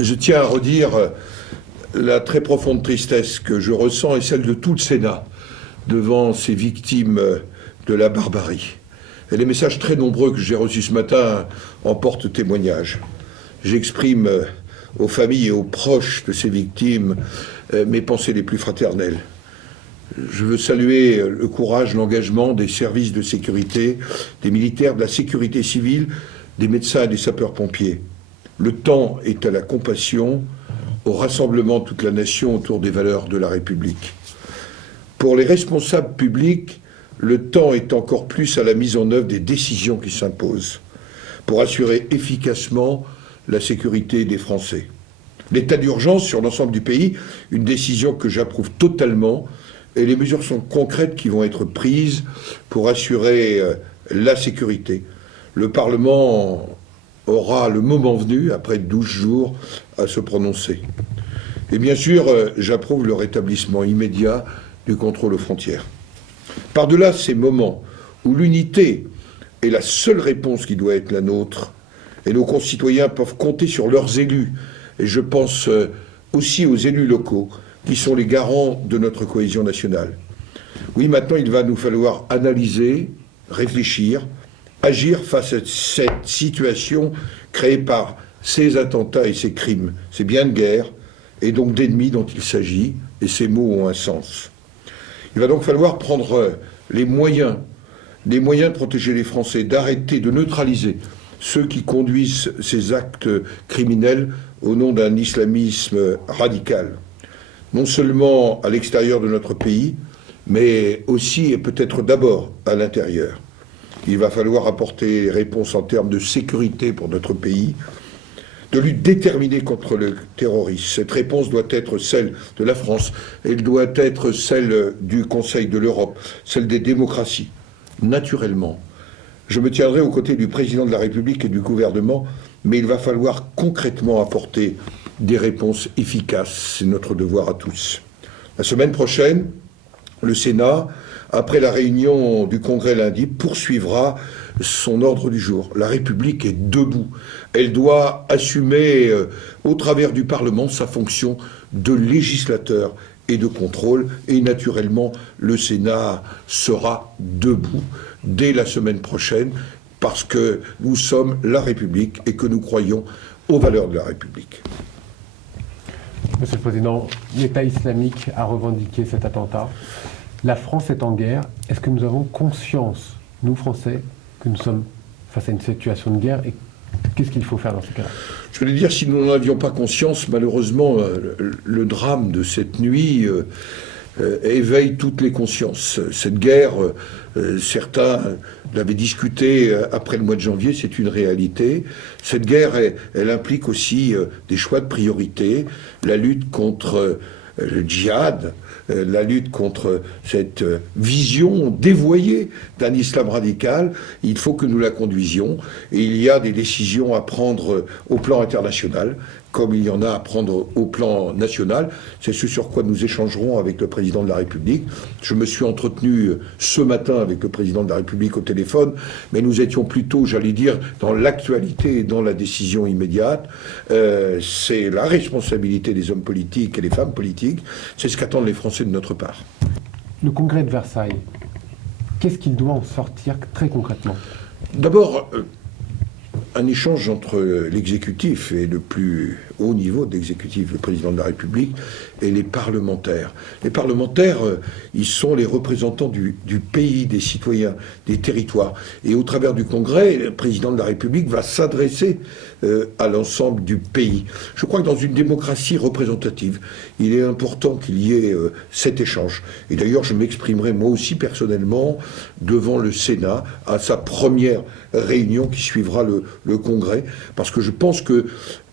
Je tiens à redire la très profonde tristesse que je ressens et celle de tout le Sénat devant ces victimes de la barbarie. Et les messages très nombreux que j'ai reçus ce matin en portent témoignage. J'exprime aux familles et aux proches de ces victimes mes pensées les plus fraternelles. Je veux saluer le courage, l'engagement des services de sécurité, des militaires, de la sécurité civile, des médecins et des sapeurs-pompiers. Le temps est à la compassion, au rassemblement de toute la nation autour des valeurs de la République. Pour les responsables publics, le temps est encore plus à la mise en œuvre des décisions qui s'imposent pour assurer efficacement la sécurité des Français. L'état d'urgence sur l'ensemble du pays, une décision que j'approuve totalement, et les mesures sont concrètes qui vont être prises pour assurer la sécurité. Le Parlement aura, le moment venu, après 12 jours, à se prononcer. Et bien sûr, j'approuve le rétablissement immédiat du contrôle aux frontières. Par-delà ces moments où l'unité est la seule réponse qui doit être la nôtre, et nos concitoyens peuvent compter sur leurs élus, et je pense aussi aux élus locaux, qui sont les garants de notre cohésion nationale. Oui, maintenant, il va nous falloir analyser, réfléchir, agir face à cette situation créée par ces attentats et ces crimes. C'est bien de guerre, et donc d'ennemis dont il s'agit, et ces mots ont un sens. Il va donc falloir prendre les moyens de protéger les Français, d'arrêter, de neutraliser ceux qui conduisent ces actes criminels au nom d'un islamisme radical. Non seulement à l'extérieur de notre pays, mais aussi et peut-être d'abord à l'intérieur. Il va falloir apporter des réponses en termes de sécurité pour notre pays, de lutte déterminée contre le terrorisme. Cette réponse doit être celle de la France, elle doit être celle du Conseil de l'Europe, celle des démocraties. Naturellement, je me tiendrai aux côtés du président de la République et du gouvernement, mais il va falloir concrètement apporter des réponses efficaces. C'est notre devoir à tous. La semaine prochaine, le Sénat, après la réunion du Congrès lundi, poursuivra son ordre du jour. La République est debout. Elle doit assumer, au travers du Parlement, sa fonction de législateur et de contrôle. Et naturellement, le Sénat sera debout dès la semaine prochaine, parce que nous sommes la République et que nous croyons aux valeurs de la République. Monsieur le Président, l'État islamique a revendiqué cet attentat. La France est en guerre. Est-ce que nous avons conscience, nous Français, que nous sommes face à une situation de guerre, et qu'est-ce qu'il faut faire dans ces cas-là? Je voulais dire, si nous n'en avions pas conscience, malheureusement, le drame de cette nuit éveille toutes les consciences. Cette guerre, certains l'avaient discuté après le mois de janvier, c'est une réalité. Cette guerre, elle implique aussi des choix de priorité, la lutte contre le djihad, la lutte contre cette vision dévoyée d'un islam radical. Il faut que nous la conduisions, et il y a des décisions à prendre au plan international, comme il y en a à prendre au plan national. C'est ce sur quoi nous échangerons avec le président de la République. Je me suis entretenu ce matin avec le président de la République au téléphone, mais nous étions plutôt, j'allais dire, dans l'actualité et dans la décision immédiate. C'est la responsabilité des hommes politiques et des femmes politiques. C'est ce qu'attendent les Français de notre part. Le congrès de Versailles, qu'est-ce qu'il doit en sortir très concrètement? D'abord, un échange entre l'exécutif et le plus haut niveau de l'exécutif, le président de la République, et les parlementaires. Les parlementaires, ils sont les représentants du pays, des citoyens, des territoires. Et au travers du Congrès, le président de la République va s'adresser à l'ensemble du pays. Je crois que dans une démocratie représentative, il est important qu'il y ait cet échange. Et d'ailleurs, je m'exprimerai moi aussi personnellement devant le Sénat à sa première réunion qui suivra le Congrès, parce que je pense que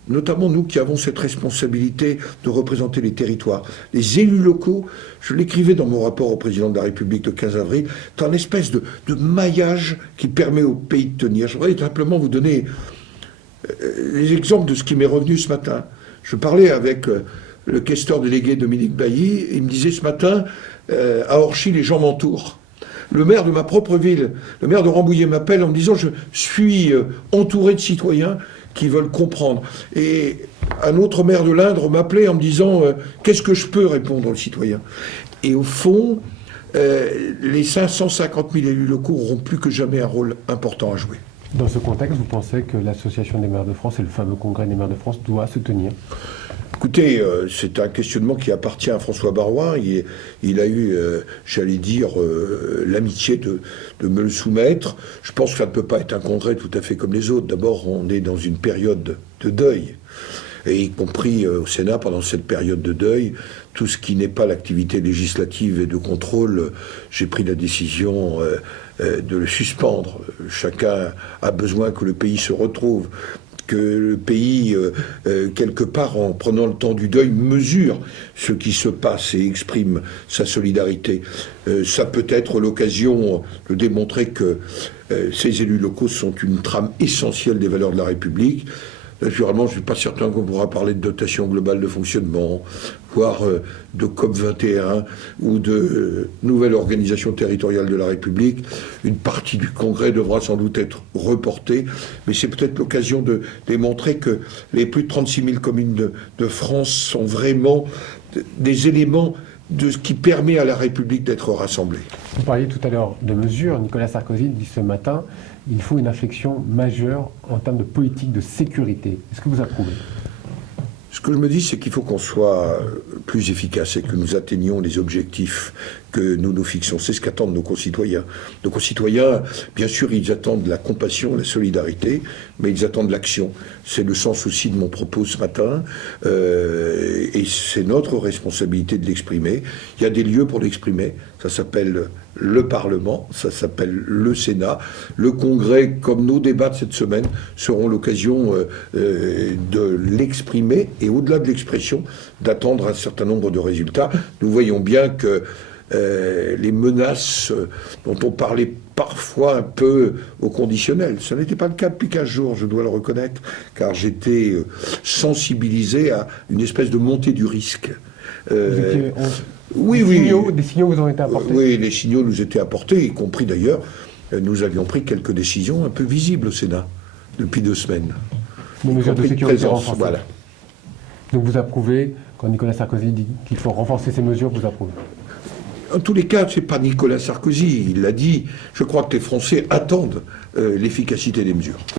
notamment nous qui avons cette responsabilité de représenter les territoires. Les élus locaux, je l'écrivais dans mon rapport au président de la République le 15 avril, c'est un espèce de maillage qui permet au pays de tenir. Je voudrais simplement vous donner les exemples de ce qui m'est revenu ce matin. Je parlais avec le questeur délégué Dominique Bailly, il me disait ce matin, à Orchy, les gens m'entourent. Le maire de ma propre ville, le maire de Rambouillet m'appelle en me disant « Je suis entouré de citoyens qui veulent comprendre. Et un autre maire de l'Indre m'appelait en me disant qu'est-ce que je peux répondre aux citoyens. Et au fond, les 550 000 élus locaux auront plus que jamais un rôle important à jouer. Dans ce contexte, vous pensez que l'Association des maires de France et le fameux Congrès des maires de France doit se tenir? Écoutez, c'est un questionnement qui appartient à François Baroin. Il a eu, j'allais dire, l'amitié de me le soumettre. Je pense que ça ne peut pas être un congrès tout à fait comme les autres. D'abord, on est dans une période de deuil. Et y compris au Sénat, pendant cette période de deuil, tout ce qui n'est pas l'activité législative et de contrôle, j'ai pris la décision de le suspendre. Chacun a besoin que le pays se retrouve, que le pays, quelque part, en prenant le temps du deuil, mesure ce qui se passe et exprime sa solidarité. Ça peut être l'occasion de démontrer que ces élus locaux sont une trame essentielle des valeurs de la République. Naturellement, je ne suis pas certain qu'on pourra parler de dotation globale de fonctionnement, voire de COP21 ou de nouvelle organisation territoriale de la République. Une partie du Congrès devra sans doute être reportée, mais c'est peut-être l'occasion de démontrer que les plus de 36 000 communes de France sont vraiment des éléments de ce qui permet à la République d'être rassemblée. Vous parliez tout à l'heure de mesures. Nicolas Sarkozy dit ce matin il faut une inflexion majeure en termes de politique de sécurité. Est-ce que vous approuvez? Ce que je me dis, c'est qu'il faut qu'on soit plus efficace et que nous atteignions les objectifs que nous nous fixons. C'est ce qu'attendent nos concitoyens. Nos concitoyens, bien sûr, ils attendent la compassion, la solidarité, mais ils attendent l'action. C'est le sens aussi de mon propos ce matin, et c'est notre responsabilité de l'exprimer. Il y a des lieux pour l'exprimer. Ça s'appelle le Parlement, ça s'appelle le Sénat. Le Congrès, comme nos débats de cette semaine, seront l'occasion de l'exprimer et au-delà de l'expression, d'attendre un certain nombre de résultats. Nous voyons bien que les menaces dont on parlait parfois un peu au conditionnel, ça n'était pas le cas depuis 15 jours, je dois le reconnaître, car j'étais sensibilisé à une espèce de montée du risque. Oui. Des signaux vous ont été apportés? Oui, les signaux nous étaient apportés, y compris d'ailleurs, nous avions pris quelques décisions un peu visibles au Sénat depuis 2 semaines. Des mesures de sécurité renforcées. Voilà. Donc vous approuvez, quand Nicolas Sarkozy dit qu'il faut renforcer ces mesures, vous approuvez? En tous les cas, ce n'est pas Nicolas Sarkozy, il l'a dit. Je crois que les Français attendent l'efficacité des mesures.